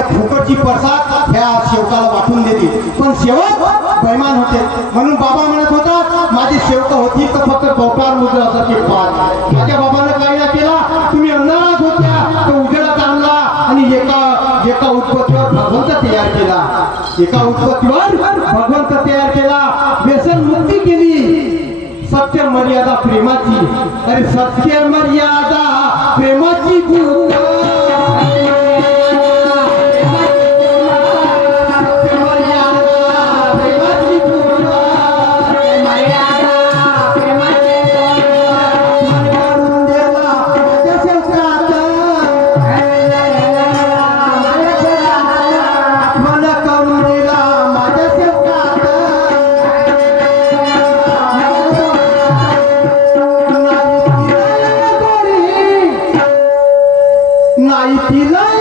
त्या फुकटची प्रसाद ह्या शेवकाला वाटून देते. पण शेवट बैमान होते. म्हणून बाबा म्हणत होता माझी शेवक होती तर फक्त गोपाळ मुद्रासारखी पाच माझ्या बाबाने काय ना केला. तुम्ही अंदाज होत्या. तो उजेडात आणला आणि एका एका उत्पत्तीवर भगवंत तयार केला. एका उत्पत्तीवर भगवंत तयार केला. व्यसन मुक्ती केली. सत्य मर्यादा प्रेमाची. अरे सत्य मर्यादा प्रेमाची गुरु নাই দিলাই